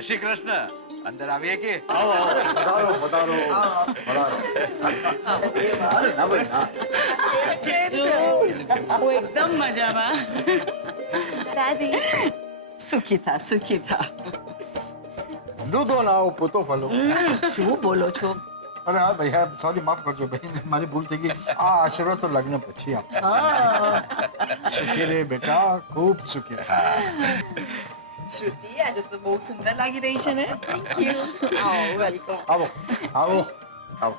જય શ્રી કૃષ્ણ. અંદર આવીએ કે? આવો આવો પધારો પધારો અરે ના ભાઈ ના. હું એકદમ મજામાં. દાદી સુખી થા દૂધો લાવો પોતો ફલો. શું બોલો છો? અરે હા ભાઈ સોરી માફ કરજો બહેન મારી ભૂલ થઈ ગઈ. આ આશીર્વાદ તો લગ્ન પછી આપ. સુખી રે બેટા ખૂબ સુખી રહે. શ્રુતિ આજે તો બહુ સુંદર લાગી રહી છે ને. Thank you. આવો વેલકમ. આવો આવો આવો.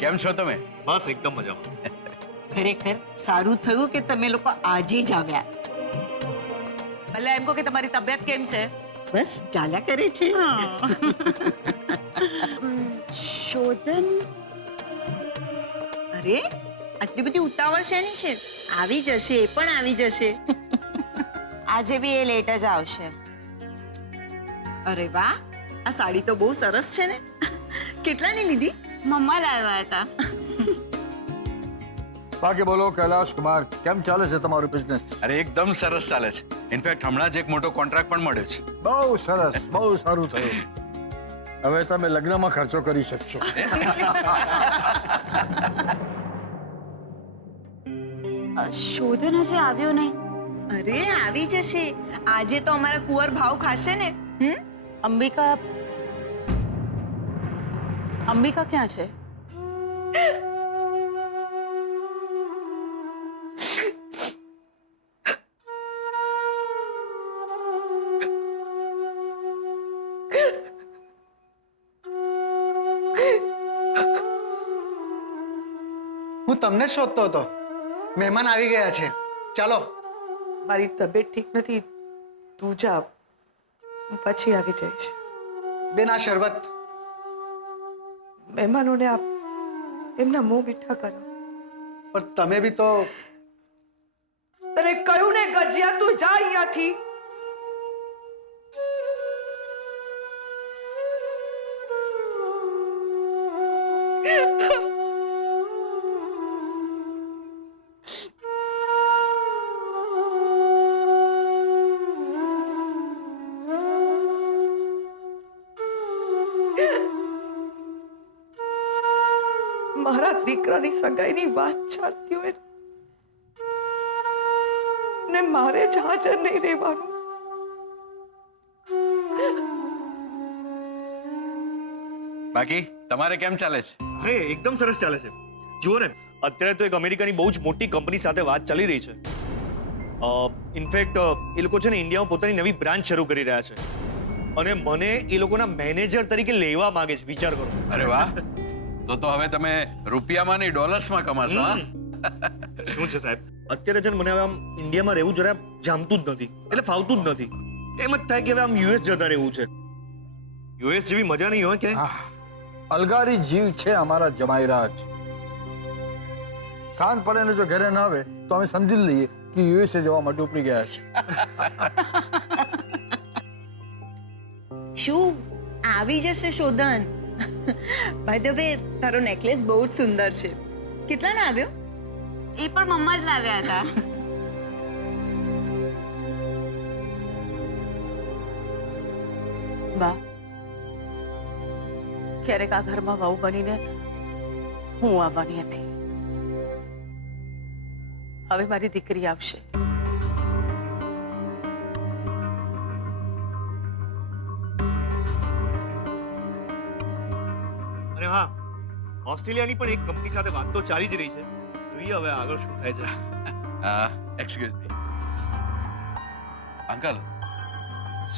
કેમ છો તમે? બસ એકદમ મજામાં. ખરેખર સારું થયું કે તમે લોકો આજે જ આવ્યા. ભલે એમ કહો કે તમારી તબિયત કેમ છે? બસ ચાલ્યા કરે છે. શોધન અરે આટલી બધી ઉતાવળ શેની છે? આવી જશે, એ પણ આવી જશે. આજે બી એ લેટ જ આવશે. અરે વાહ, આ સાડી તો બહુ સરસ છે ને. કેટલાની લીધી? મમ્મા લાવ્યા હતા. બાકી બોલો કૈલાશ કુમાર કેમ ચાલે છે તમારું બિઝનેસ? અરે એકદમ સરસ ચાલે છે. ઇનફેક્ટ હમણાં જ એક મોટો કોન્ટ્રાક્ટ પણ મળ્યો છે. બહુ સરસ બહુ સારું થયું. હવે તમે લગ્નમાં ખર્ચો કરી શકશો. શોધન હજી આવ્યો નહીં. અરે આવી જશે. આજે તો અમારા કુંવર ભાવ ખાશે ને. અંબિકા ક્યાં છે? હું તમને શોધતો હતો. મહેમાન આવી ગયા છે. ચાલો. મારી તબિયત ઠીક નથી, તું જા, હું પછી આવી જઈશ. બેન આ શરબત. મહેમાનોને આપ એમના મોં મીઠા કરો. પણ તમે બી તો. તને કહ્યું ને ગજિયા, તું જા અહીંયાથી. મારા દીકરાની સગાઈની વાત ચાલતી હોય ને મારે જ હાજર નહીં રહેવાનું. બાકી તમારે કેમ ચાલે છે? અરે એકદમ સરસ ચાલે છે. જુઓ ને અત્યારે તો એક અમેરિકાની બહુ જ મોટી કંપની સાથે વાત ચાલી રહી છે. ઇનફેક્ટ એ લોકો છે ને ઇન્ડિયામાં પોતાની નવી બ્રાન્ચ શરૂ કરી રહ્યા છે અને મને એ લોકોના મેનેજર તરીકે લેવા માંગે છે. વિચાર કરો. અરે વાહ, તો હવે તમે રૂપિયામાં નહીં ડોલર્સમાં કમાશો. હા શું છે સાહેબ, અત્યારે છે ને મને હવે આમ ઇન્ડિયામાં રહેવું જરા જામતું જ નથી, એટલે ફાવતું જ નથી. એમ જ થાય કે હવે આમ યુએસ જતા રહેવું છે. યુએસ જેવી મજા નહીં હોય કે. અલગારી જીવ છે અમારા જમાઈરાજ. સાંજ પડે ને જો ઘરે ના આવે તો અમે સમજી લઈએ કે યુએસએ જવા માટે ઉપડી ગયા છે. શું આવી જશે શોધન? બાય ધ વે તારો નેકલેસ બહુ જ સુંદર છે. કેટલાનો આવ્યો? એ પણ મમ્મા જ લાવ્યા હતા. વાહ, ક્યારેક આ ઘરમાં વહુ બનીને હું આવવાની હતી. હવે મારી દીકરી આવશે. અને હા, ઓસ્ટ્રેલિયાની પણ એક કંપની સાથે વાત તો ચાલી જ રહી છે. જોઈએ હવે આગળ શું થાય છે. એક્સક્યુઝ મી અંકલ,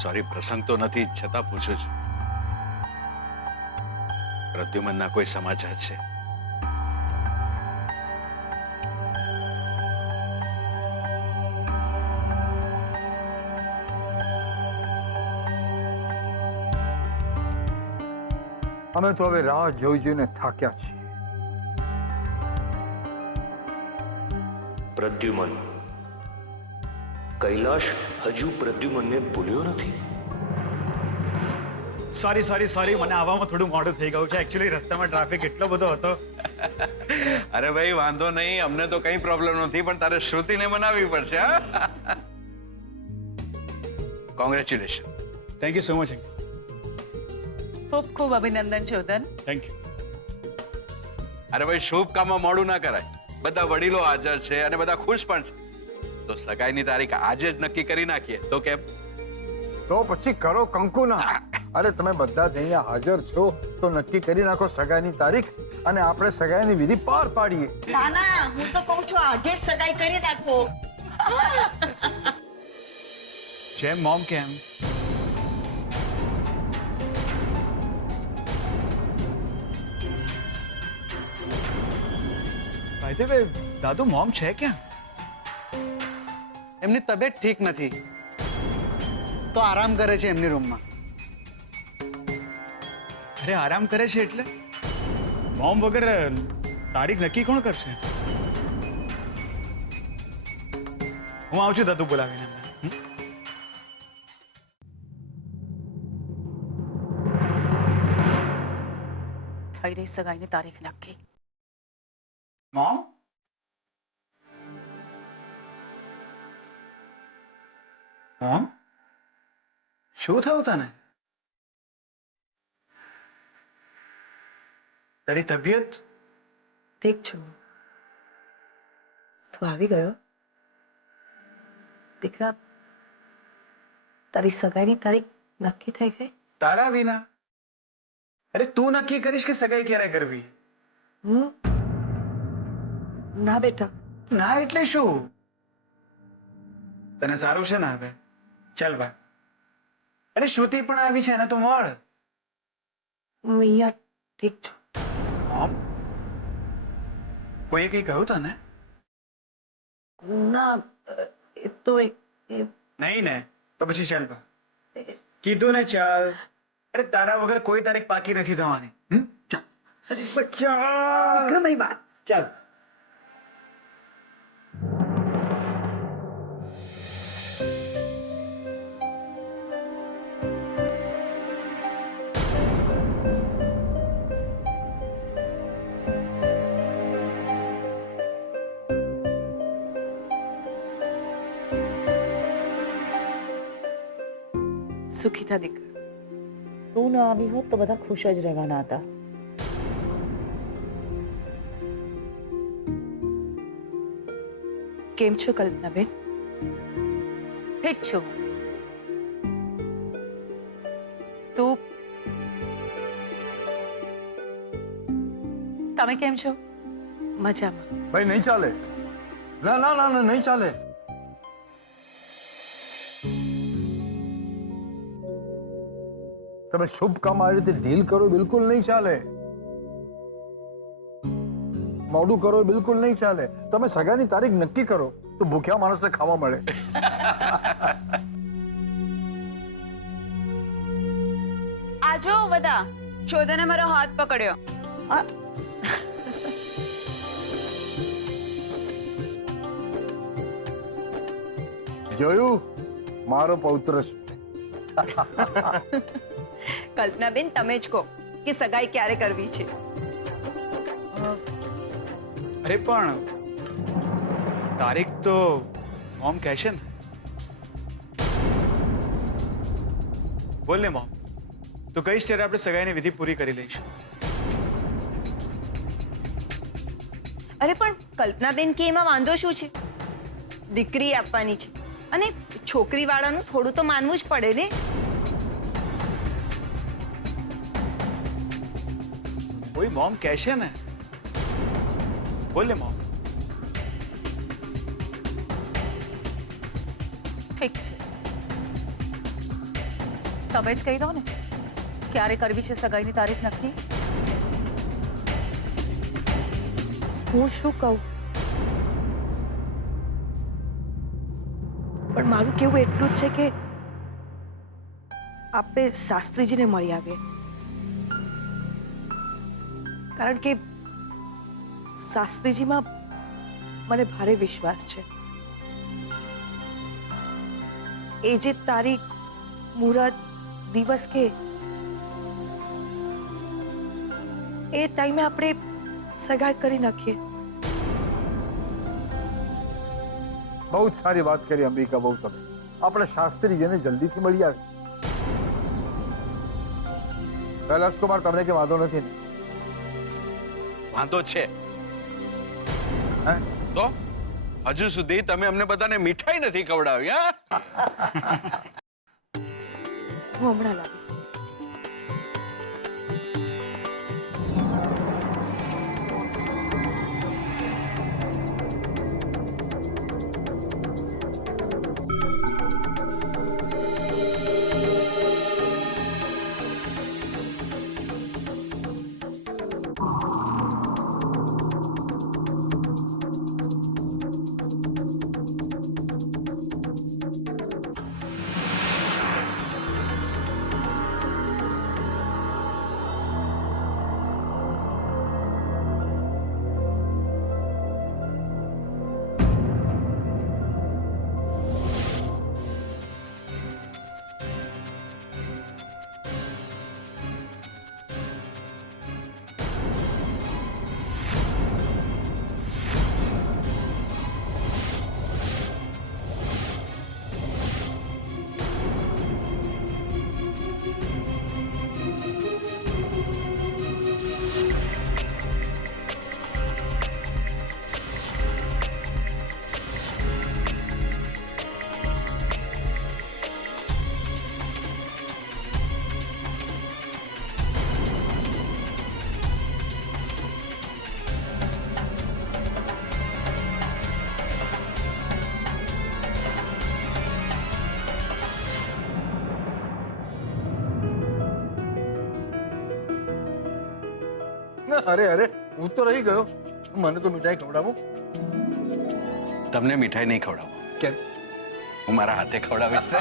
સોરી પ્રસંગ તો નથી છતાં પૂછું છું. પ્રદ્યુમનના કોઈ સમાચાર છે? અમે તો હવે રાહ જોઈને થાક્યા છીએ. પ્રદ્યુમન. કૈલાશ હજુ પ્રદ્યુમનને ભૂલ્યો નથી. સોરી સોરી સોરી, મને આવવામાં થોડું મોડું થઈ ગયું છે. એકચ્યુઅલી રસ્તામાં ટ્રાફિક એટલો બધો હતો. અરે ભાઈ વાંધો નહીં, અમને તો કઈ પ્રોબ્લેમ નથી, પણ તારે શ્રુતિને મનાવવી પડશે. હા, congratulation. Thank you so much. ખૂબ ખૂબ અભિનંદન શોધન. Thank you. અરે ભાઈ શુભ કામમાં મોડું ના કરાય. બધા વડીલો હાજર છે અને બધા ખુશ પણ છે, તો સગાઈની તારીખ આજે જ નક્કી કરી નાખીએ તો કેમ? તો પછી કરો કંકુના. અરે તમે બધા જ અહીંયા હાજર છો તો નક્કી કરી નાખો સગાઈની તારીખ અને આપણે સગાઈની વિધિ પાર પાડીએ. ના ના, હું તો કહું છું આજે જ સગાઈ કરી નાખો. જેમ મોમ કેમ. ભાઈ તે દાદુ મોમ છે ક્યાં? એમની તબિયત ઠીક નથી તો આરામ કરે છે એમની રૂમમાં. અરે આરામ કરે છે એટલે મોમ વગર તારીખ નક્કી કોણ કરશે? હું આવું છું દાદુ બોલાવીને. થઈ રહી સગાઈની તારીખ નક્કી. મોમ મોમ શું થયું તને? તારી તબિયત? ઠીક છું. તું આવી ગયો દીકરા. તારી સગાઈની તારીખ નક્કી થઈ ગઈ? તારા વિના? અરે તું નક્કી કરીશ કે સગાઈ ક્યારે કરવી? ના બેટા. ના એટલે શું? તને સારું છે ને હવે? ચાલ બા. અરે શ્રુતિ પણ આવી છે એને તો મળ. હું અહીંયા ઠીક છું. મોમ કોઈએ કઈ કહ્યું તને? ના એ તો નહીં ને તો પછી ચાલ બા. કીધું ને ચાલ. અરે તારા વગર કોઈ તારીખ પાકી નથી થવાની. ચાલ ચાલ વાત. ચાલ. સુખી થા દીકરા. તું ન આવી હોત તો બધા ખુશ જ રહેવાના હતા. કેમ છો કલ્પનાબેન? ઠીક છું. તું તમે કેમ છો? મજામાં. ભાઈ નહીં ચાલે. ના ના ના ના, નહીં ચાલે. તમે શુભ કામ આ રીતે ડીલ કરો બિલકુલ નહીં ચાલે. મોડું કરો બિલકુલ નહીં ચાલે. તમે સગાઈની તારીખ નક્કી કરો તો ભૂખ્યા માણસને ખાવા મળે. આજો બધા, શોધને મારો હાથ પકડ્યો. જોયું? મારો પૌત્ર છે. કલ્પનાબેન તમે જ કહો કે સગાઈ ક્યારે કરવી છે? અરે પણ તારીખ તો મોમ કહેશે ને. બોલ ને મોમ, તું કહીશ ત્યારે આપણે સગાઈની વિધિ પૂરી કરી લઈશું. અરે પણ કલ્પનાબેન કે એમાં વાંધો શું છે? દીકરી આપવાની છે અને છોકરી વાળાનું થોડું તો માનવું જ પડે ને. કોઈ મોમ કહેશે ને. બોલ ને મોમ. ઠીક છે, તમે જ કહી દો ને ક્યારે કરવી છે સગાઈની તારીખ નક્કી. હું શું કહું? પણ મારું કેવું એટલું જ છે કે આપણે શાસ્ત્રીજીને મળી આવીએ. કારણ કે શાસ્ત્રીજીમાં મને ભારે વિશ્વાસ છે. એ જે તારીખ, મુહૂર્ત, દિવસ કે એ ટાઈમે આપણે સગાઈ કરી નાખીએ. બહુ જ સારી વાત કરી અંબિકા, બહુ તમે. આપણે શાસ્ત્રીજીને જલ્દીથી મળી આવે. કૈલાશકુમાર, તમને કે વાંધો નથી ને? વાંધો છે હે? તો હજુ સુધી તમે અમને બધાને મીઠાઈ નથી ખવડાવી. હા, હું હમણાં લાવી. અરે અરે, હું તો રહી ગયો. મને તો મીઠાઈ ખવડાવો. તમને મીઠાઈ નહીં ખવડાવો. કેમ? હું મારા હાથે ખવડાવીશ.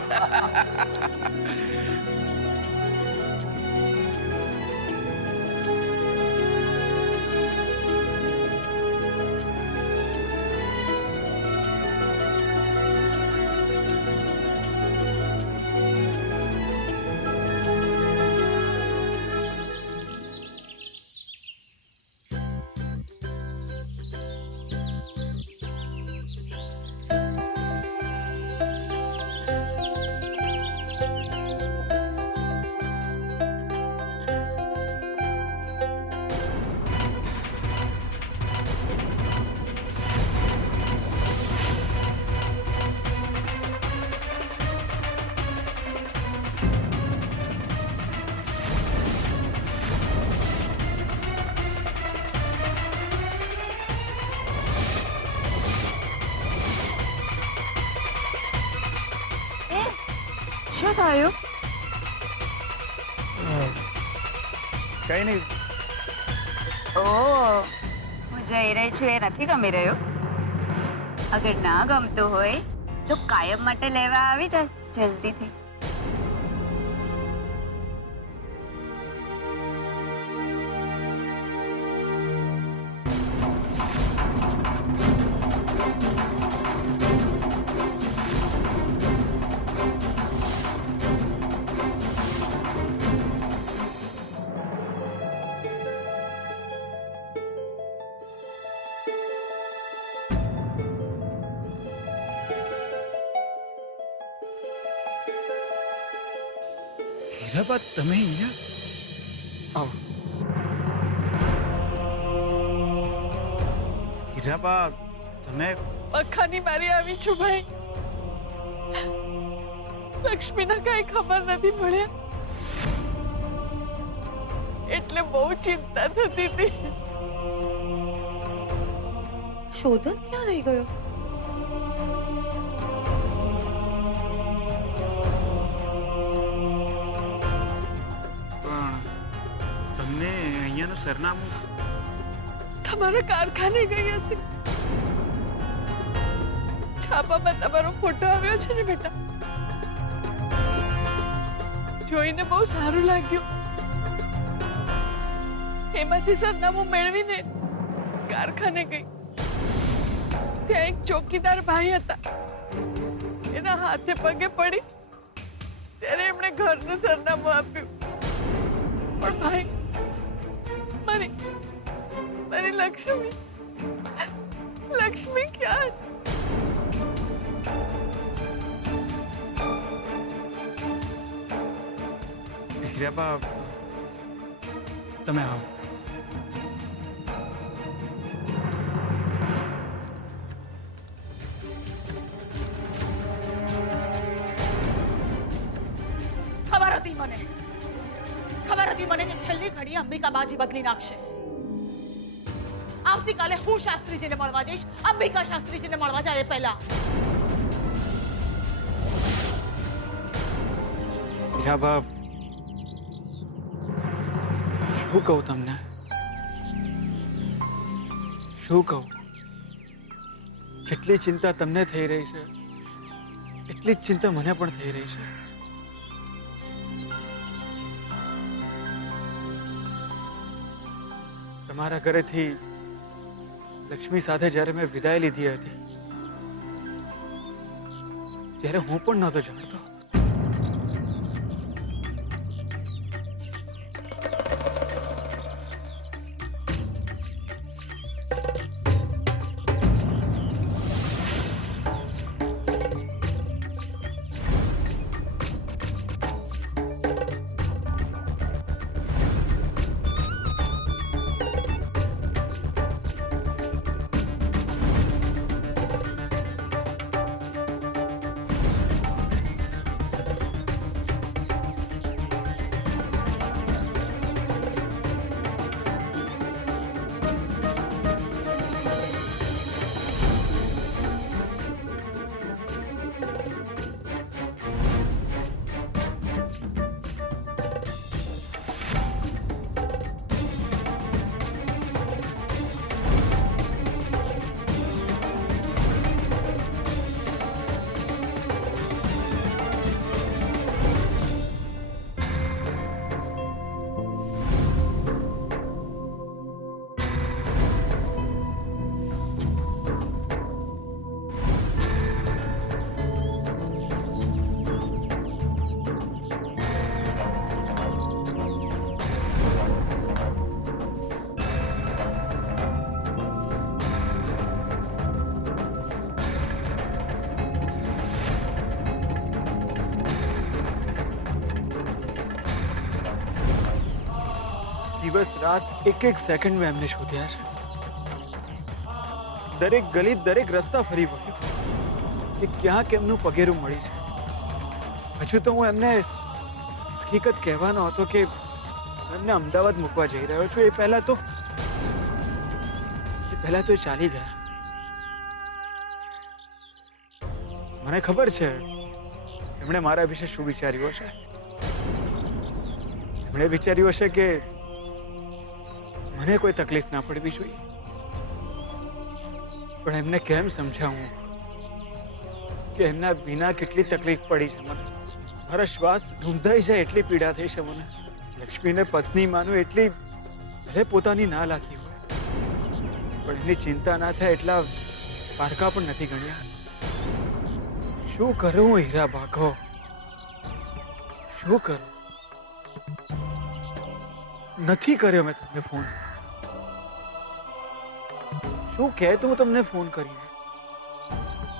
શું થયું? કઈ નહીં. ઓહ, હું જઈ રહી છું એ નથી ગમી રહ્યું. અગર ના ગમતું હોય તો કાયમ માટે લેવા આવી જા જલ્દીથી. હીરાબા, તમે અહીંયા આવો. હીરાબા, તમે પખાની મારી આવી છું ભાઈ. લક્ષ્મીના કઈ ખબર નથી પડ્યા એટલે બહુ ચિંતા થતી હતી. શોધન ક્યાં રહી ગયો? પણ તમને અહીંયાનું સરનામું તમારા કારખાને ગઈ હતી. છાપામાં તમારો ફોટો આવ્યો છે ને બેટા, જોઈને બહુ સારું લાગ્યું. એમાંથી સરનામું મેળવીને કારખાને ગઈ. ત્યાં એક ચોકીદાર ભાઈ હતા. એના હાથે પગે પડી ત્યારે એમણે ઘરનું સરનામું આપ્યું. પણ ભાઈ, મારી મારી લક્ષ્મી લક્ષ્મી ક્યાં? હીરાબા તમે આવો. ખબર હતી મને કે છેલ્લી ઘડી અંબિકા બાજી બદલી નાખશે. આવતીકાલે હું શાસ્ત્રીજીને મળવા જઈશ, અંબિકા શાસ્ત્રીજીને મળવા જાય એ પહેલા. હીરાબા શું કહું તમને, શું કહું? જેટલી ચિંતા તમને થઈ રહી છે એટલી જ ચિંતા મને પણ થઈ રહી છે. તમારા ઘરેથી લક્ષ્મી સાથે જ્યારે મેં વિદાય લીધી હતી ત્યારે હું પણ નહોતો જાણતો દિવસ રાત એક એક સેકન્ડ મેં એમને શોધ્યા છે. દરેક ગલી દરેક રસ્તા ફરી વળ્યો કે ક્યાંક એમનું પગેરું મળી છે. હજુ તો હું એમને હકીકત કહેવાનો હતો કે એમને અમદાવાદ મૂકવા જઈ રહ્યો છું. એ પહેલા તો એ ચાલી ગયા. મને ખબર છે એમણે મારા વિશે શું વિચાર્યું હશે. એમણે વિચાર્યું હશે કે મને કોઈ તકલીફ ના પડવી જોઈએ, પણ એમને કેમ સમજાવું કે એમના વિના કેટલી તકલીફ પડી છે મને. મારા શ્વાસ રૂંધાઈ જાય એટલી પીડા થઈ છે મને. લક્ષ્મીને પત્ની માનું એટલી ભલે પોતાની ના લાગી હોય, પણ એની ચિંતા ના થાય એટલા પારકા પણ નથી ગણ્યા. શું કરું હીરા ભાગો, શું કરું? નથી કર્યો મેં તમને ફોન. શું કહે તો હું તમને ફોન કરીને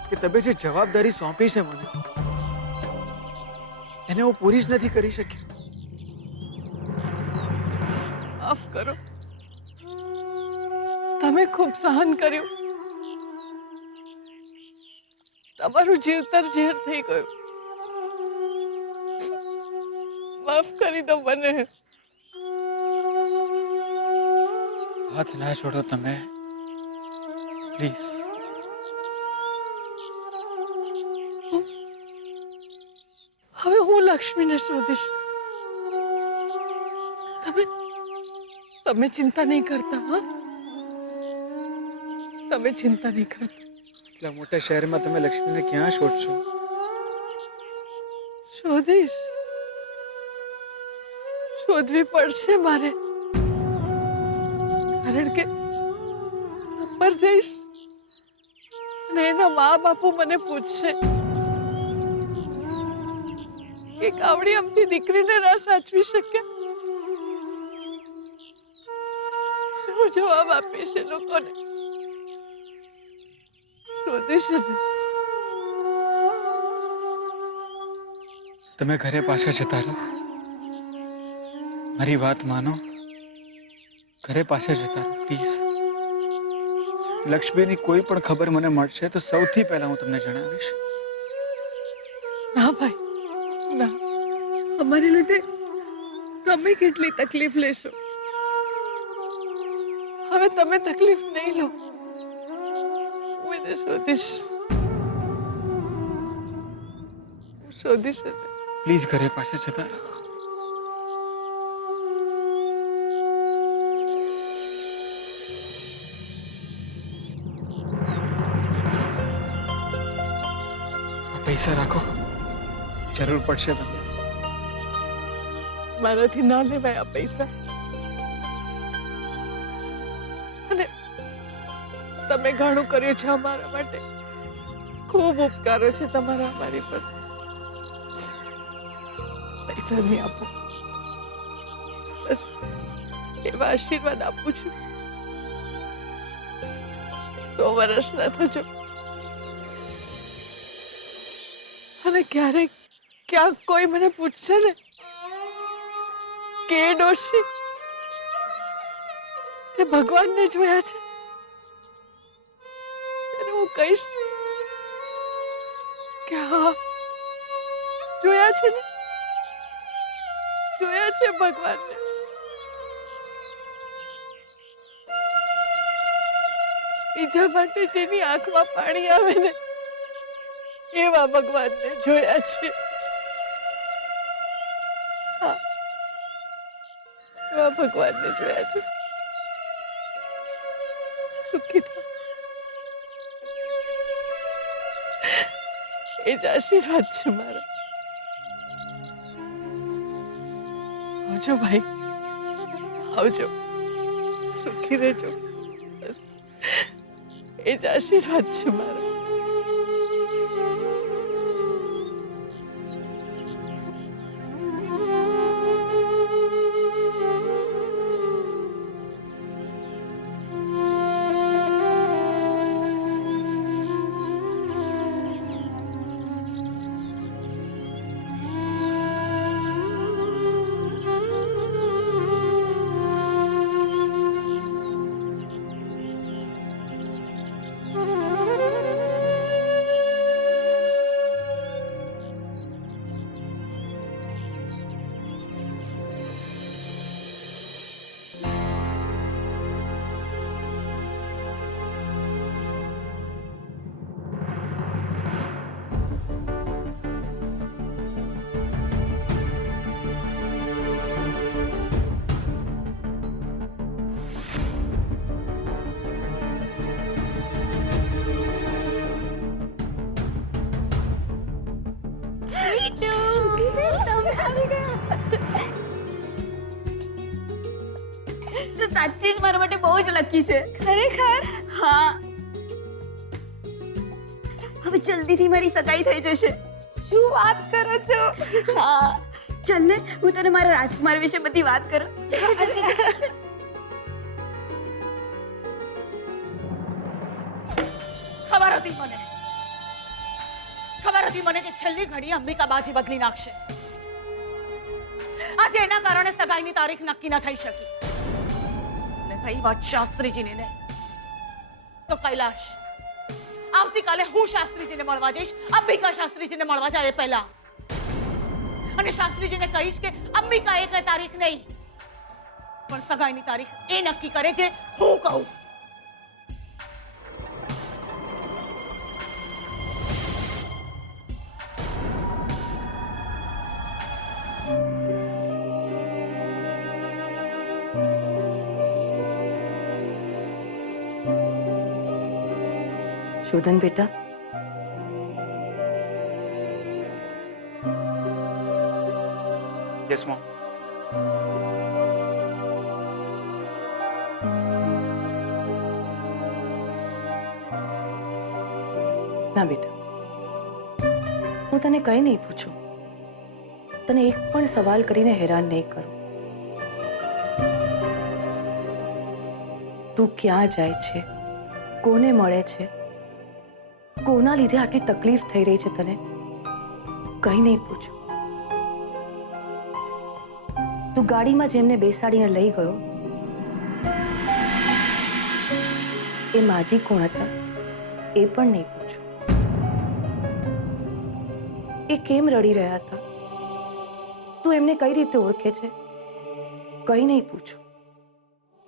કે તમે જે જવાબદારી સોંપી છે મને એને હું પૂરી જ નથી કરી શક્યો. માફ કરો, તમે ખૂબ સહન કર્યું. તમારું જીવતર ઝેર થઈ ગયું. માફ કરી દો મને. હાથ ના છોડો તમે પ્લીઝ. હવે હું લક્ષ્મીને શોધીશ. તમે ચિંતા નહીં કરતા. હા, તમે ચિંતા નહીં કરતા. એટલા મોટા શહેરમાં તમે લક્ષ્મીને ક્યાં શોધશો? શોધીશ. શોધવી પડશે મારે, કારણ કે ઉપર જઈશ અને એના મા બાપુ મને પૂછશે કે કાવડી અમથી દીકરીને ના સાચવી શક્યા. શું જવાબ આપીશ એ લોકોને? શોધીશ ને. તમે ઘરે પાછા જતા રહો. મારી વાત માનો, ઘરે પાછા જતા રહો પ્લીઝ. લક્ષ્મીની કોઈ પણ ખબર મને મળશે તો સૌથી પહેલા હું તમને જણાવીશ. ના ભાઈ, ના. અમારી લીધે તમે કેટલી તકલીફ લેશો. હવે તમે તકલીફ નહીં લો. હું એને શોધીશ. હું શોધીશ એને. પ્લીઝ ઘરે પાછા જતા રહો. આ પૈસા રાખો, જરૂર પડશે તમને. મારાથી ના લેવાય આ પૈસા. અને તમે ઘણું કર્યું છે અમારા માટે. ખૂબ ઉપકારો છે તમારા અમારી પર. પૈસા નહીં આપો. બસ એવા આશીર્વાદ આપું છું. 100 વર્ષના થજો. અને ક્યારેક ક્યાંક કોઈ મને પૂછશે ને કે ડોશી તે ભગવાનને જોયા છે, ત્યારે હું કહીશ કે હા, જોયા છે ને, જોયા છે ભગવાનને. બીજા માટે જેની આંખમાં પાણી આવે ને એવા ભગવાનને જોયા છે. હા, એવા ભગવાનને જોયા છે. સુખી થા. એ જ આશીર્વાદ છે મારા. આવજો ભાઈ, આવજો. સુખી રહેજો. બસ એ જ આશીર્વાદ છે મારા. સાચી જ મારા માટે બહુ જ લકી છે. ખરેખર? હા. હવે જલ્દીથી મારી સગાઈ થઈ જશે. શું વાત કરો છો? હા. ચાલ ને, હું તને મારા રાજકુમાર વિશે બધી વાત કરું. ખબર હતી મને. ખબર હતી મને કે છેલ્લી ઘડી અંબિકા બાજી બદલી નાખશે. આજે એના કારણે સગાઈની તારીખ નક્કી ન થઈ શકી. ભાઈ વાત શાસ્ત્રીજીને ને તો કૈલાશ, આવતીકાલે હું શાસ્ત્રીજીને મળવા જઈશ. અંબિકા શાસ્ત્રીજીને મળવા જાય પહેલા. અને શાસ્ત્રીજીને કહીશ કે અંબિકા એક તારીખ નહીં પણ સગાઈની તારીખ એ નક્કી કરે છે હું કહું. શોધન બેટા, યસ મોમ. ના બેટા, હું તને કંઈ નહીં પૂછું. તને એક પણ સવાલ કરીને હેરાન નહીં કરું. તું ક્યાં જાય છે, કોને મળે છે, કોના લીધે આટલી તકલીફ થઈ રહી છે તને, કંઈ નહીં પૂછું. તું ગાડીમાં જેમને બેસાડીને લઈ ગયો એ માજી કોણ હતા એ પણ નહીં પૂછું. એ કેમ રડી રહ્યા હતા, તું એમને કઈ રીતે ઓળખે છે, કંઈ નહીં પૂછું.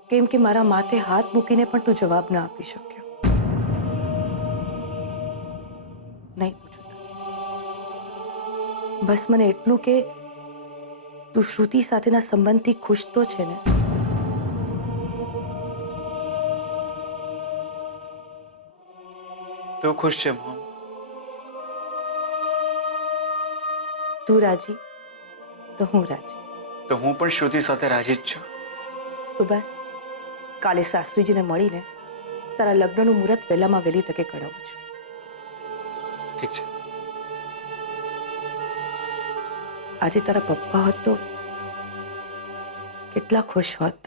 કેમ કે મારા માથે હાથ મૂકીને પણ તું જવાબ ના આપી શક્યો. નહીં પૂછું તને. બસ મને એટલું કે તું શ્રુતિ સાથેના સંબંધથી ખુશ તો છે ને? તું ખુશ છે મોમ? તું રાજી તો હું રાજી. તો હું પણ શ્રુતિ સાથે રાજી જ છું. તો બસ કાલે શાસ્ત્રીજીને મળીને તારા લગ્નનું મુહૂર્ત વહેલામાં વહેલી તકે કરાવું છું. ઠીક છે. આજે તારા પપ્પા હોત તો કેટલા ખુશ હોત.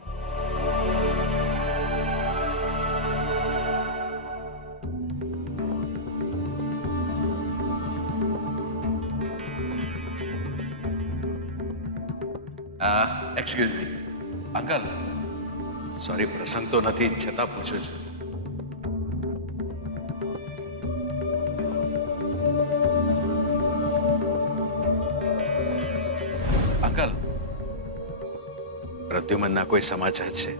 એક્સક્યુઝ મી અંકલ, સોરી પ્રસંગ તો નથી છતાં પૂછું છું. અંકલ, પ્રદ્યુમનના કોઈ સમાચાર છે?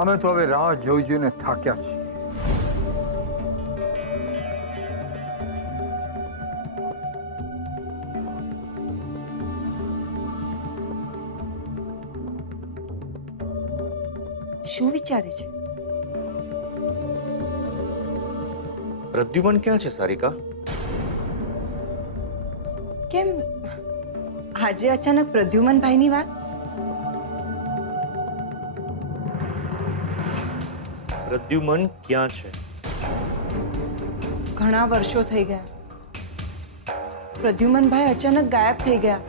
અમે તો હવે રાહ જોઈ જોઈને થાક્યા છીએ. શું વિચારે છે? પ્રદ્યુમન ક્યાં છે સારિકા? કેમ આજે અચાનક પ્રદ્યુમનભાઈની વાત? પ્રદ્યુમન ક્યાં છે? ઘણા વર્ષો થઈ ગયા. પ્રદ્યુમનભાઈ અચાનક ગાયબ થઈ ગયા.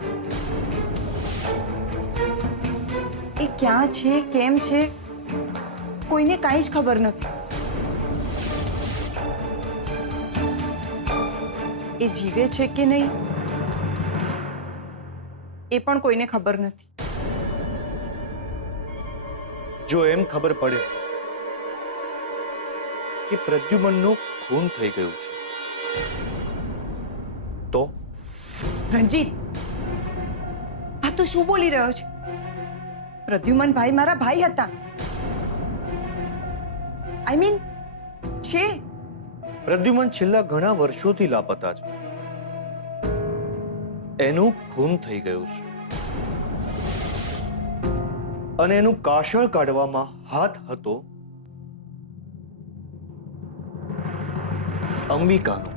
એ ક્યાં છે, કેમ છે, કોઈને કાંઈ જ ખબર નથી. એ જીવે છે કે નહીં એ પણ કોઈને ખબર નથી. જો એમ ખબર પડે કે પ્રદ્યુમનનું ખૂન થઈ ગયું છે તો? રંજીત, આ તું શું બોલી રહ્યો છે? પ્રદ્યુમનભાઈ મારા ભાઈ હતા. આઈ મીન છે. પ્રદ્યુમન છેલ્લા ઘણા વર્ષોથી લાપતા છે. એનું ખૂન થઈ ગયું છે અને એનું કાશળ કાઢવામાં હાથ હતો અંબિકાનો.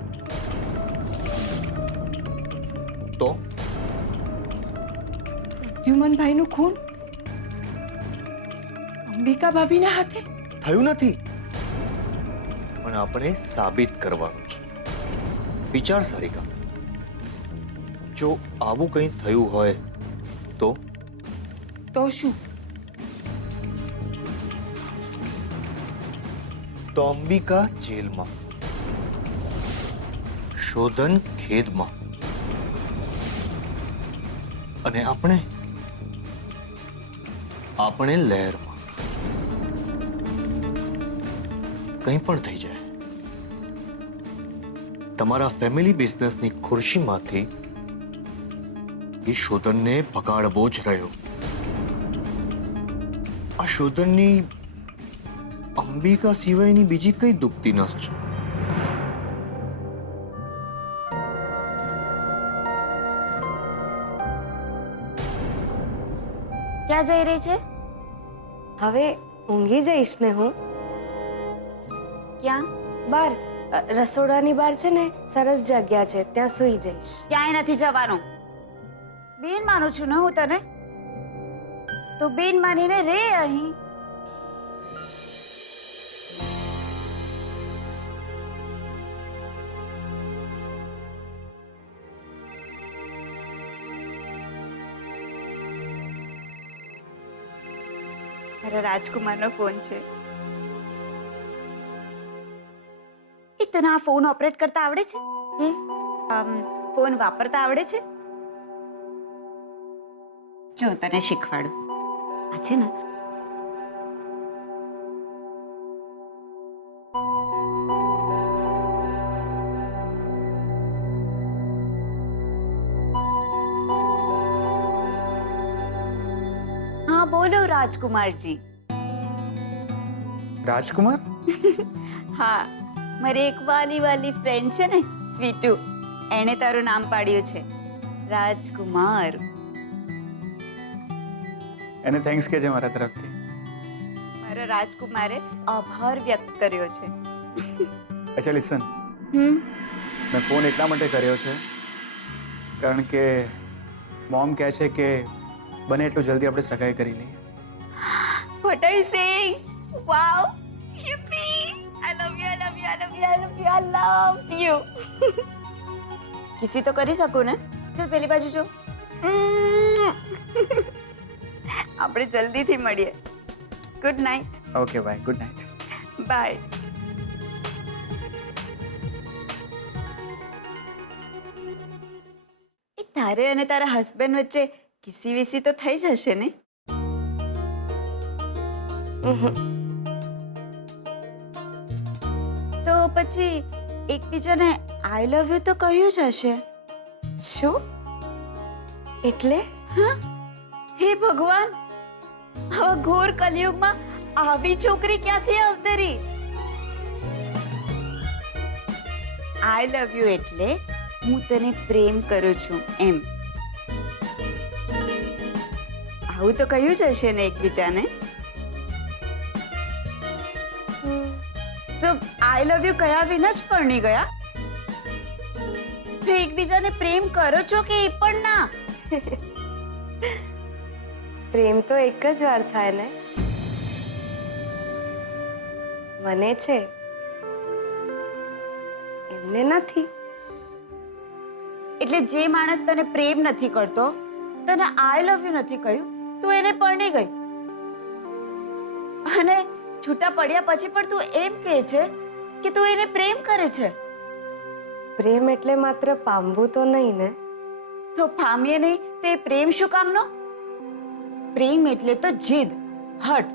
તો પ્રદ્યુમનભાઈનું ખૂન અંબિકા ભાભીના હાથે થયું નથી, પણ આપણે સાબિત કરવાનું છે. વિચાર સારિકા, જો આવું કંઈ થયું હોય તો? તો શું? તો અંબિકા જેલમાં, શોધન ખેદમાં, અને આપણે લહેરમાં. કંઈ પણ થઈ જાય, તમારા ફેમિલી બિઝનેસની ખુરશીમાંથી એ શોધનને ભગાડવો જ રહ્યો. આ શોધનની અંબિકા સિવાયની બીજી કઈ દુખતી નસ છે? ક્યાં જઈ રહી છે? હવે ઊંઘી જઈશ ને હું. ક્યાં? બહાર રસોડાની બહાર છે ને સરસ જગ્યા છે, ત્યાં સૂઈ જઈશ. ક્યાંય નથી જવાનું. બેન માનું છું ને હું તને, તો બેન માનીને રે અહીં. મારા રાજકુમારનો ફોન છે. એ તને આ ફોન ઓપરેટ કરતા આવડે છે? ફોન વાપરતા આવડે છે? જો તને શીખવાડું. આ છે ને હા બોલો રાજકુમારજી. રાજકુમાર? હા, મારી એક વાલી ફ્રેન્ડ છે ને સ્વીટુ, એણે તારું નામ પાડ્યું છે રાજકુમાર. એને થેન્ક્સ કહેજે મારા તરફથી. મારા રાજકુમારે આભાર વ્યક્ત કર્યો છે. અચ્છા લિસન, હમ મેં ફોન એટલા માટે કર્યો છે કારણ કે મોમ કહે છે કે બને એટલું જલ્દી આપણે સગાઈ કરી લઈએ. What are you saying? Wow! Yippee! I love you, I love you, I love you, I love you, I love you. કિસી તો કરી શકું ને? ચલ પેલી બાજુ જો. આપણે જલ્દીથી મળીએ. Good night. Okay bye, good night. Bye. એ તારે અને તારા હસબન્ડ વચ્ચે કિસી વિસી તો થઈ જશે ને? તો પછી એકબીજાને આઈ લવ યુ તો કહ્યું જ હશે. શું એટલે? હે ભગવાન, આવા ઘોર કલયુગમાં આવી છોકરી ક્યાંથી અવતરી? આઈ લવ યુ એટલે હું તને પ્રેમ કરું છું એમ. આવું તો કહ્યું જ હશે ને એકબીજાને? તો આઈ લવ યુ કયા વિના જ પરણી ગયા? તો એકબીજાને પ્રેમ કરો છો કે એ પણ ના? પ્રેમ તો એક જ વાર થાય ને. મને છે, એમને નથી. એટલે જે માણસ તને પ્રેમ નથી કરતો, તને આઈ લવ યુ નથી કહ્યું, તું એને પરણી ગઈ અને છૂટા પડ્યા પછી પણ તું એમ કહે છે કે તું એને પ્રેમ કરે છે. પ્રેમ એટલે માત્ર પામવું તો નહીં ને. તો પામીએ નહીં તો એ પ્રેમ શું કામનો? પ્રેમ એટલે તો જીદ, હટ.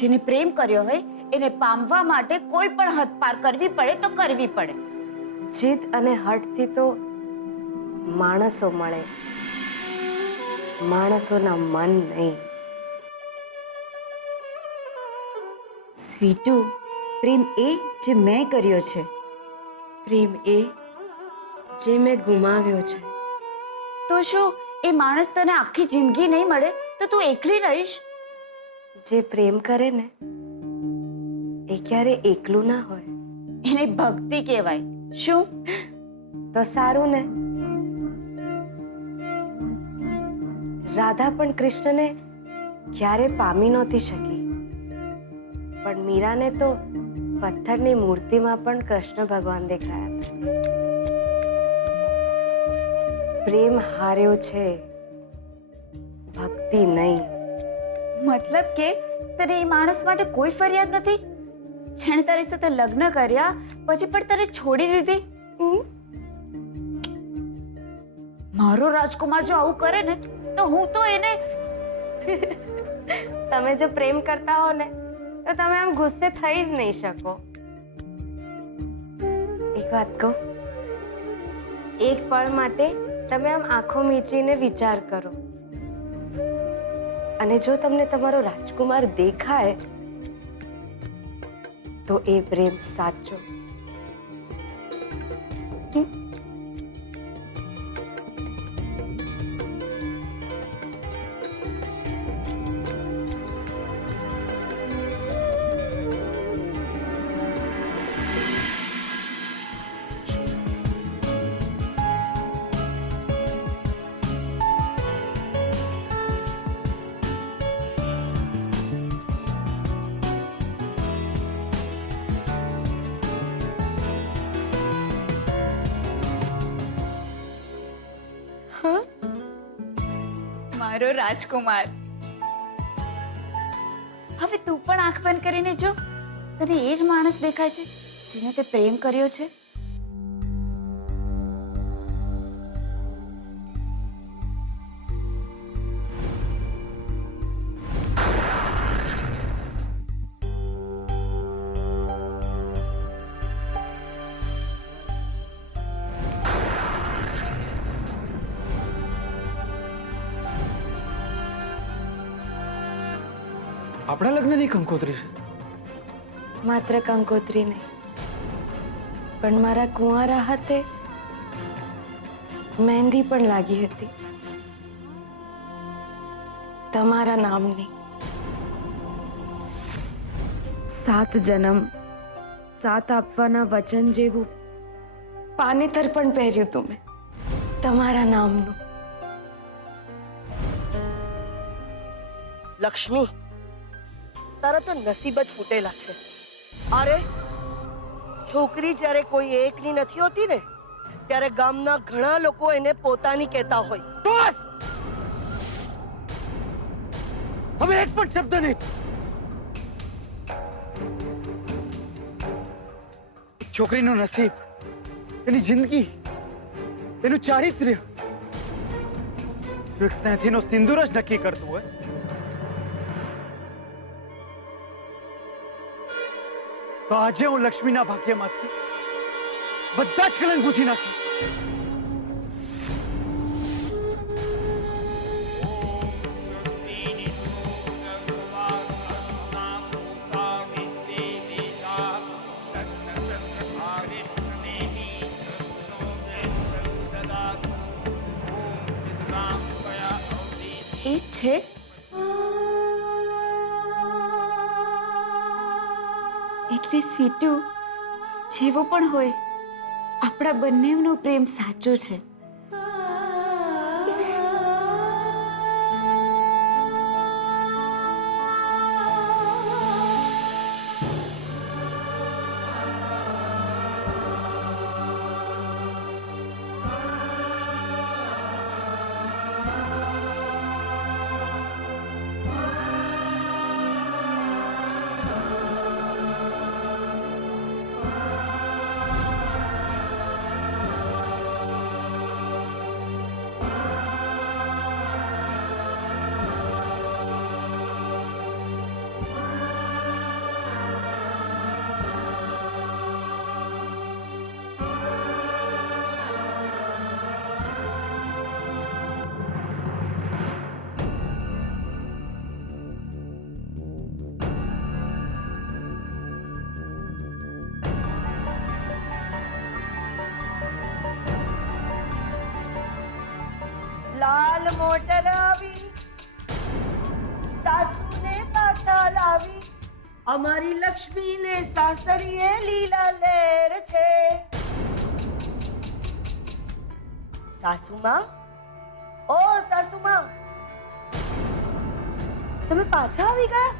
જેને પ્રેમ કર્યો હોય એને પામવા માટે કોઈ પણ હદ પાર કરવી પડે તો કરવી પડે. જીદ અને હઠથી તો માણસો મળે, માણસોના મન નહીં. સ્વીટુ, પ્રેમ એ જે મેં કર્યો છે. પ્રેમ એ જે મેં ગુમાવ્યો છે. તો શું એ માણસ તને આખી જિંદગી નહીં મળે તો તું એકલી રહીશ? જે પ્રેમ કરે ને એ ક્યારે એકલું ના હોય. એને ભક્તિ કહેવાય. શું? તો સારું ને. રાધા પણ કૃષ્ણને ક્યારે પામી નહોતી શકી, પણ મીરાને તો પથ્થરની મૂર્તિમાં પણ કૃષ્ણ ભગવાન દેખાયા હતા. પ્રેમ હાર્યો છે, ભક્તિ નહીં. મતલબ કે તને એ માણસ માટે કોઈ ફરિયાદ નથી? જેણે તારી સાથે લગ્ન કર્યા પછી પણ તને છોડી દીધી? મારો રાજકુમાર જો આવું કરે ને તો હું તો એને તમે જો પ્રેમ કરતા હો ને તો તમે આમ ગુસ્સે થઈ જ નહીં શકો. એક વાત કહું, એક પળ માટે તમે આમ આંખો મીચીને વિચાર કરો અને જો તમને તમારો રાજકુમાર દેખાય તો એ પ્રેમ સાચો. મારો રાજકુમાર, હવે તું પણ આંખ બંધ કરીને જો, તને એ જ માણસ દેખાય છે જેને તે પ્રેમ કર્યો છે. આપણા લગ્નની કંકોત્રી છે. માત્ર કંકોત્રી નહીં, પણ મારા કુંવારા હાથે મહેંદી પણ લાગી હતી, તમારા નામની. 7 જન્મ 7 આપવાના વચન જેવું પાનેતર પણ પહેર્યું તું મેં, તમારા નામનું. લક્ષ્મી, તારા તો નસીબ જ ફૂટેલા છે. અરે છોકરી જ્યારે કોઈ એકની નથી હોતી ને, ત્યારે ગામના ઘણા લોકો એને પોતાની કહેતા હોય. બસ, હવે એક પણ શબ્દ નહીં. છોકરીનું નસીબ, એની જિંદગી, એનું ચારિત્ર્ય જો એક સેંથીનો સિંદૂર જ નક્કી કરતું હોય, તો આજે હું લક્ષ્મીના ભાગ્યમાંથી બધા જ કલંક ભૂંસી નાખીશ. એ જ છે. એટલે સ્વીટુ, જેવો પણ હોય, આપણા બંનેનો પ્રેમ સાચો છે. લાલ મોટર આવી, સાસુને પાછા લાવી, અમારી લક્ષ્મીને સાસરીએ લીલા લેર છે. સાસુમાં, ઓ સાસુમાં, તમે પાછા આવી ગયા?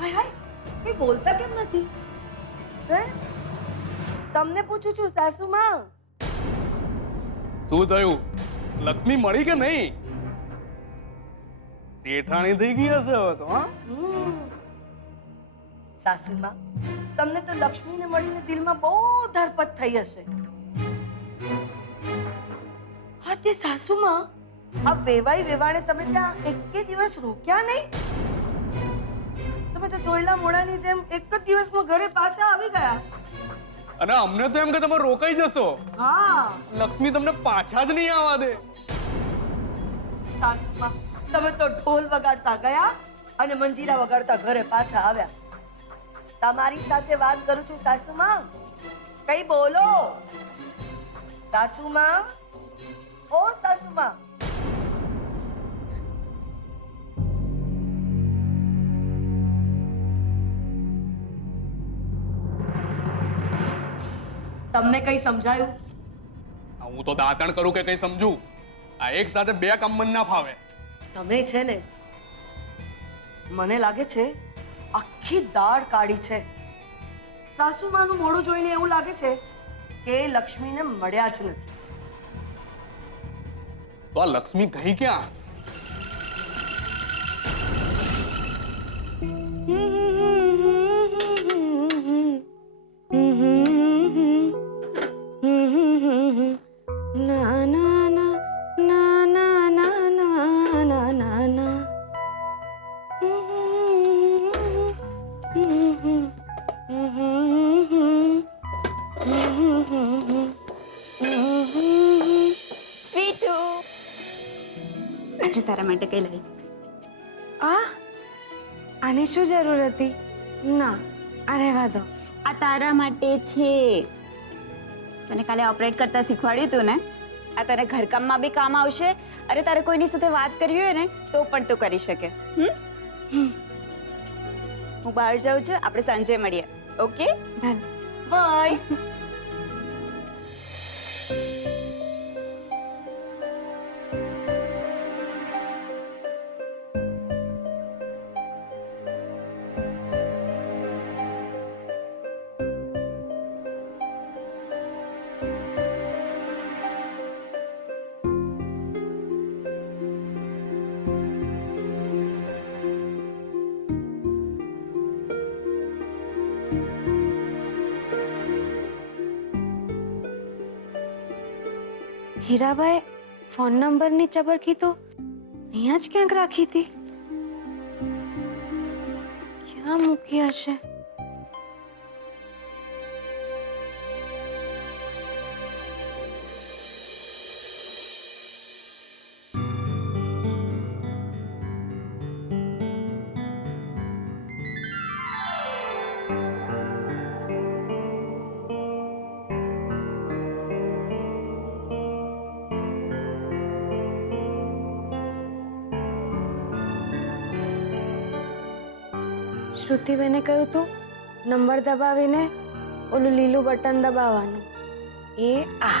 હાય હાય, કઈ બોલતા કેમ નથી? હે, તમને પૂછું છું સાસુમાં. શું થયું? લક્ષ્મી મળી કે નહીં? શેઠાણી થઈ ગઈ હશે હવે તો. હા સાસુમાં, તમને તો લક્ષ્મીને મળીને દિલમાં બહુ ધરપત થઈ હશે. હા તે સાસુમાં, આ વેવાઈ વેવાણે તમે ત્યાં એકે દિવસ રોક્યા નહીં? તમે તો ધોયલા મોડાની જેમ એક જ દિવસમાં ઘરે પાછા આવી ગયા. અને અમને તો એમ કે તમે રોકાઈ જશો. હા, લક્ષ્મી તમને પાછા જ નહીં આવવા દે. સાસુમાં, તમે તો ઢોલ વગાડતા ગયા અને મંજીરા વગાડતા ઘરે પાછા આવ્યા. તમારી સાથે વાત કરું છું સાસુમાં, કઈ બોલો. સાસુમાં, ઓ સાસુમાં. તમને કઈ સમજાયું? હું તો દાંતણ કરું કે કઈ સમજુ. આ એક સાથે બે કામ મન ના ફાવે. તમે છે ને, મને લાગે છે આખી દાળ કાઢી છે. સાસુમાનું મોઢું જોઈને એવું લાગે છે કે લક્ષ્મીને મળ્યા જ નથી. તો આ લક્ષ્મી ગઈ ક્યાં? સ્વીટુ, આજે તારા માટે કઈ લાવી? આની શું જરૂર હતી? ના, આ રહેવા દો. આ તારા માટે છે. તને કાલે ઓપરેટ કરતા શીખવાડ્યું હતું ને, આ તને ઘરકામમાં બી કામ આવશે. અરે તારે કોઈની સાથે વાત કરવી હોય ને તો પણ તું કરી શકે. હું બહાર જાઉં છું, આપણે સાંજે મળીએ. Okay, by. હીરાબાઈ ફોન નંબરની ચબરકી તો અહીંયા જ ક્યાંક રાખી હતી. ક્યાં મૂકી હશે? શ્રુતિબેને કહ્યું હતું નંબર દબાવીને ઓલું લીલું બટન દબાવવાનું. એ આ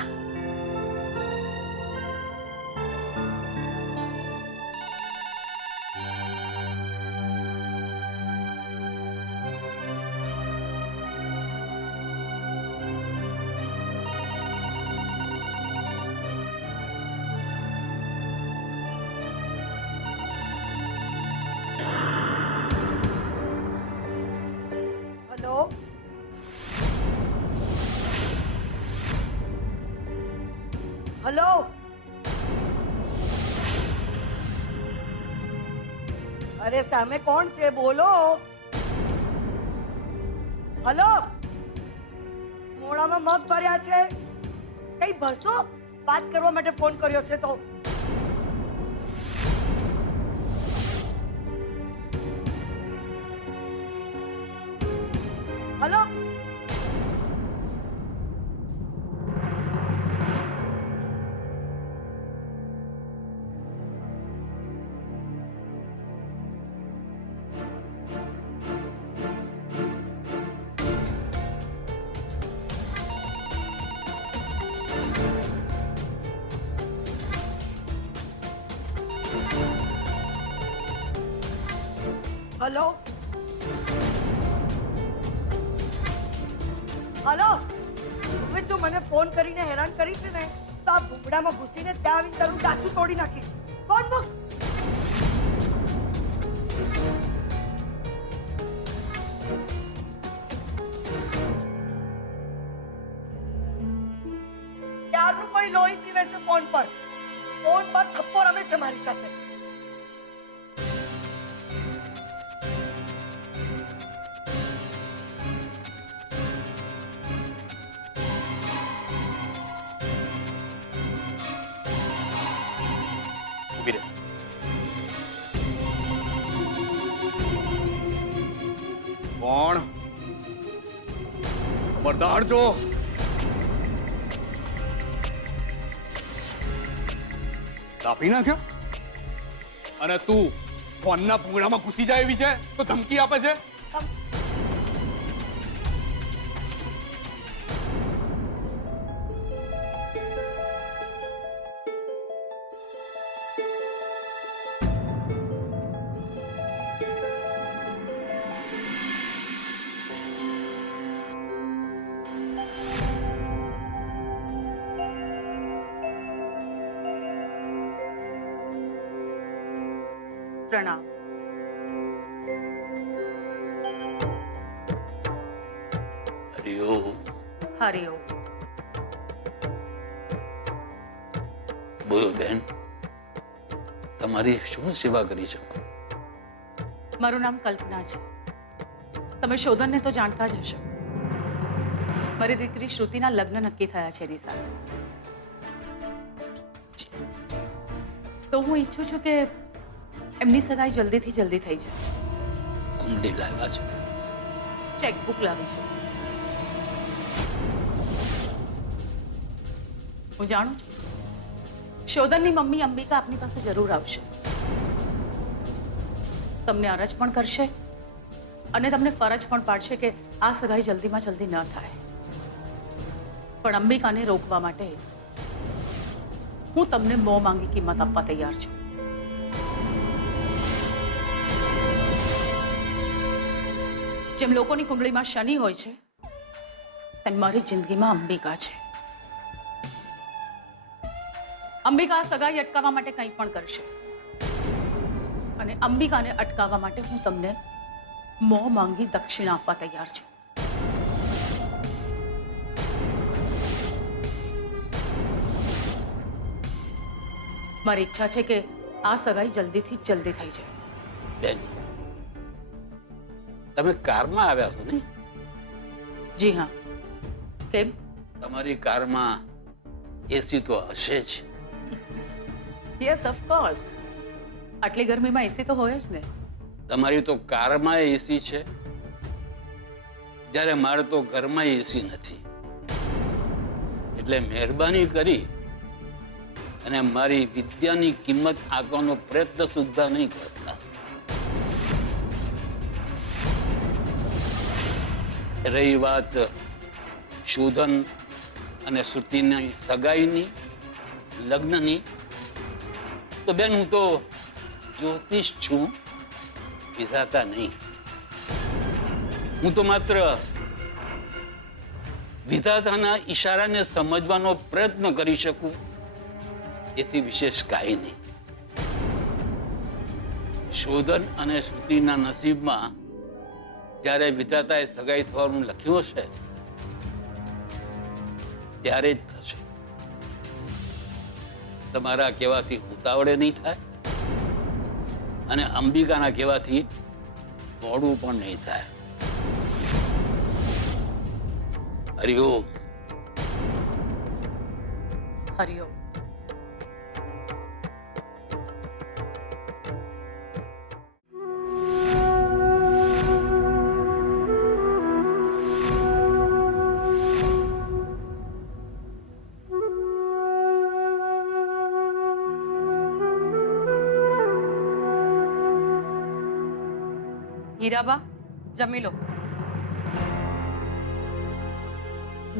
હલો, હલો, અરે સામે કોણ છે? બોલો. હલો, મોડામાં મગ ભર્યા છે? કઈ ભરસો? વાત કરવા માટે ફોન કર્યો છે તો હલો. Hello, hello. હવે જો મને ફોન કરીને હેરાન કરી છે ને તો આ ભૂંગળામાં ઘૂસીને ત્યાં આવીને તારું ડાચું તોડી નાખીશ. ફોન મૂક. ત્યારનું કોઈ લોહી પીવે છે ફોન પર થપ્પો રમે છે મારી સાથે. ઊભી રહે. કોણ? ખબરદાર જો કાપી નાખ્યો અને તું ફોનના ભૂંગળામાં ઘૂસી જાય એવી છે તો ધમકી આપે છે. પ્રણામ. હરિઓમ. હરિઓમ. બોલો બેન, તમારી શું સેવા કરી શકું? મારું નામ કલ્પના છે. તમે શોધનને તો જાણતા જ હશો. મારી દીકરી શ્રુતિના લગ્ન નક્કી થયા છે એની સાથે. તો હું ઈચ્છું છું કે એમની સગાઈ જલ્દીથી જલ્દી થઈ જાય. કુંડલી લાવ્યા છો? ચેકબુક લાવી છું. હું જાણું છું શોધનની મમ્મી અંબિકા આપની પાસે જરૂર આવશે. તમને અરજ પણ કરશે અને તમને ફરજ પણ પાડશે કે આ સગાઈ જલ્દીમાં જલ્દી ન થાય. પણ અંબિકાને રોકવા માટે હું તમને મોં માંગી કિંમત આપવા તૈયાર છું. જેમ લોકોની કુંડળીમાં શનિ હોય છે તેમ મારી જિંદગીમાં અંબિકા છે. અંબિકા આ સગાઈ અટકાવવા માટે કંઈ પણ કરશે અને અંબિકાને અટકાવવા માટે હું તમને મોં માંગી દક્ષિણા આપવા તૈયાર છું. મારી ઈચ્છા છે કે આ સગાઈ જલ્દીથી જલ્દી થઈ જાય. બેન, તમે કારમાં આવ્યા છો ને? જી હા. કેમ? તમારી કારમાં એસી તો હશે જ. Yes of course. આટલી ગરમીમાં એસી તો હોય જ ને. તમારી તો કારમાં એસી છે, જ્યારે મારે તો ઘરમાં એસી નથી. એટલે મહેરબાની કરી અને મારી વિદ્યાની કિંમત આંકવાનો પ્રયત્ન સુદ્ધા નહીં કરતા. રહી વાત શોધન અને શ્રુતિની સગાઈની, લગ્નની, તો બેન હું તો જ્યોતિષ છું, વિધાતા નહીં. હું તો માત્ર વિધાતાના ઈશારાને સમજવાનો પ્રયત્ન કરી શકું, એથી વિશેષ કાંઈ નહીં. શોધન અને શ્રુતિના નસીબમાં જ્યારે વિધાતાએ સગાઈ થવાનું લખ્યું હશે ત્યારે જ થશે. તમારા કહેવાથી ઉતાવળે નહીં થાય અને અંબિકાના કહેવાથી મોડું પણ નહીં થાય. હરિઓમ. હરિઓમ. હીરાબા, જમી લો.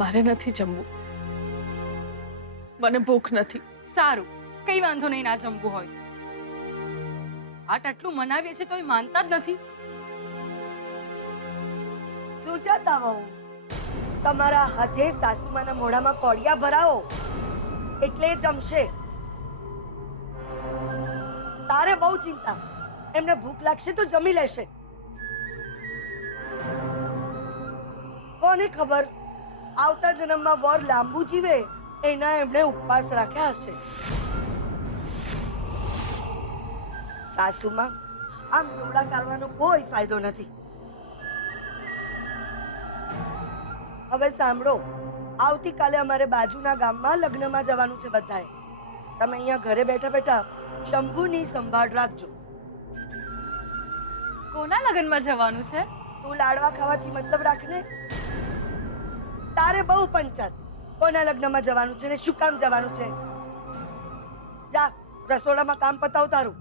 મારે નથી જમવું. મને ભૂખ નથી. સારું, કઈ વાંધો નહીં ના જમવું હોય. આટલું મનાવીએ છે તોય માનતા જ નથી. સુજાતા વહુ, તમારા હાથે સાસુમાના મોઢામાં કોળિયા ભરાવો એટલે એ જમશે. તારે બહુ ચિંતા. એમને ભૂખ લાગશે તો જમી લેશે. કોને ખબર આવતા જન્મમાં વર લાંબુ જીવે એના એમણે ઉપવાસ રાખ્યા હશે. સાસુમાં આમ ડોળા કાઢવાનો કોઈ ફાયદો નથી. હવે સાંભળો, આવતીકાલે અમારે બાજુના ગામમાં લગ્નમાં જવાનું છે બધાએ. તમે અહીંયા ઘરે બેઠા બેઠા શંભુની સંભાળ રાખજો. કોના લગ્નમાં જવાનું છે? તું લાડવા ખાવાથી મતલબ રાખને. તારે બહુ પંચાત. કોના લગ્નમાં જવાનું છે ને શું કામ જવાનું છે? જા રસોડામાં કામ પતાવ તારું.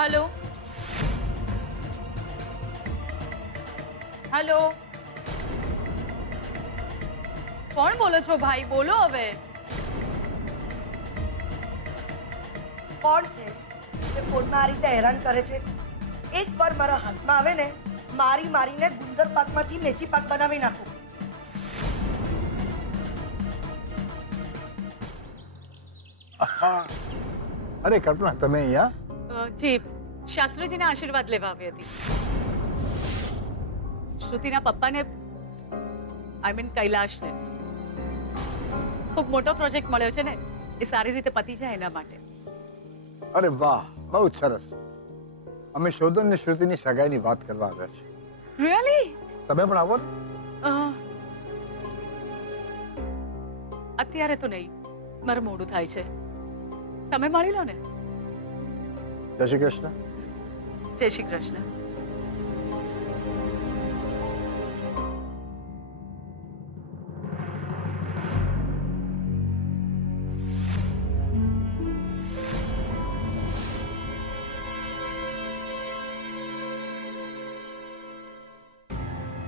હેલો હેલો, કોણ બોલો છો ભાઈ? બોલો હવે. કોણ છે જે ફોનમાં આ રીતે હેરાન કરે છે? એક વાર મારા હાથમાં આવે ને, મારી મારીને ગુંદર પાકમાંથી મેથી પાક બનાવી નાખું. અરે કલ્પના, તમે અહીંયા? જી શાસ્ત્રીજીને આશીર્વાદ લેવા આવી હતી. શ્રુતિના પપ્પાને આઈ મીન કૈલાશને ખૂબ મોટો પ્રોજેક્ટ મળ્યો છે ને, એ સારી રીતે પતી જાય એના માટે. અરે વાહ, બહુ જ સરસ. અમે શોધન ને શ્રુતિની સગાઈની વાત કરવા આવ્યા છીએ. રિયલી? તમે પણ આવો ને. અત્યારે તો નહીં, મારું મોડું થાય છે. તમે મળી લો ને. જય શ્રી કૃષ્ણ. જય શ્રી કૃષ્ણ.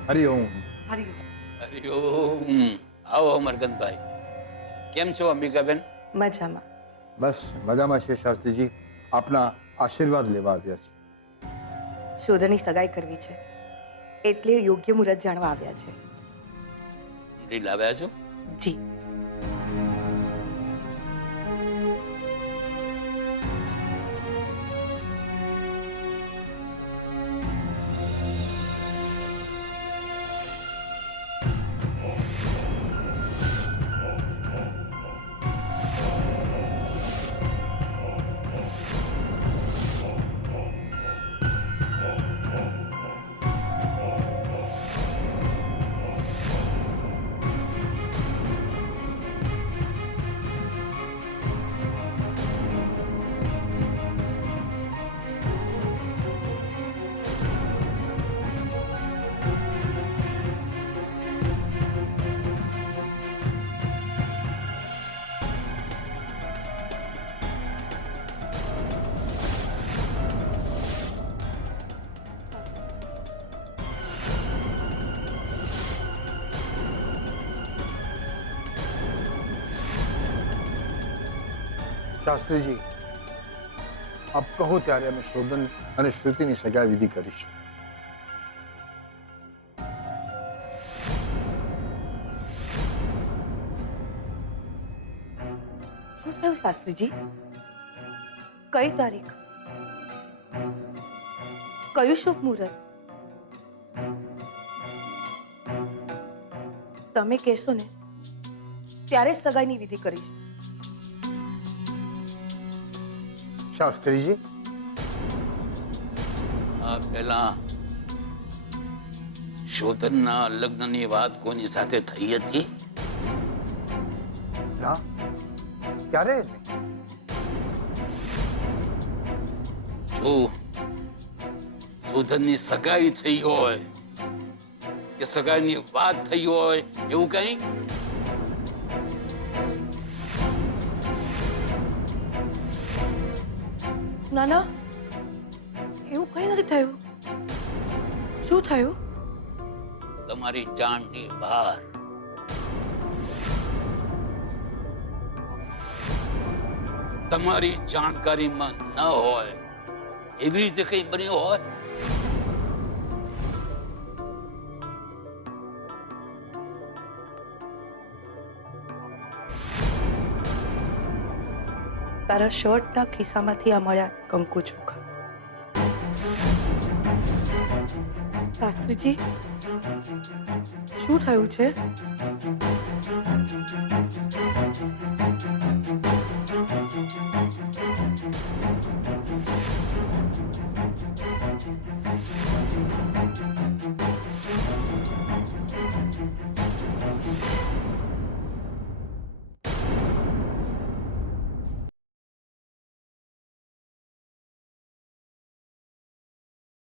હરિઓમ. હરિઓમ. આવો અમરગંધભાઈ, કેમ છો અંબિકાબેન? મજામાં. બસ મજામાં છે શાસ્ત્રીજી, આપના આશીર્વાદ લેવા આવ્યા છે. શોધનની સગાઈ કરવી છે એટલે યોગ્ય મુહૂર્ત જાણવા આવ્યા છે. ડી લાવ્યા છો? જી. શાસ્ત્રીજી, આપ કહો ત્યારે અમે શોધન અને શ્રુતિની સગાઈ વિધિ કરીશું. શું થયું શાસ્ત્રીજી? કઈ તારીખ? કયું શુભ મુહૂર્ત? તમે કહેશો ને ત્યારે જ સગાઈની વિધિ કરીશ. શાસ્ત્રીજી, આ પહેલા શોધનના લગ્નની વાત કોની સાથે થઈ હતી? ના, ક્યારે નહીં. જો શોધનની સગાઈ થઈ હોય કે સગાઈની વાત થઈ હોય એવું કઈ? ના ના, એવું કઈ નથી થયું. શું થયું? તમારી જાણની બહાર તમારી જાણકારીમાં ન હોય એવી રીતે કઈ બન્યું હોય? તારા શર્ટના ખિસ્સામાંથી આ મળ્યા કંકુ ચોખા. શાસ્ત્રીજી, શું થયું છે?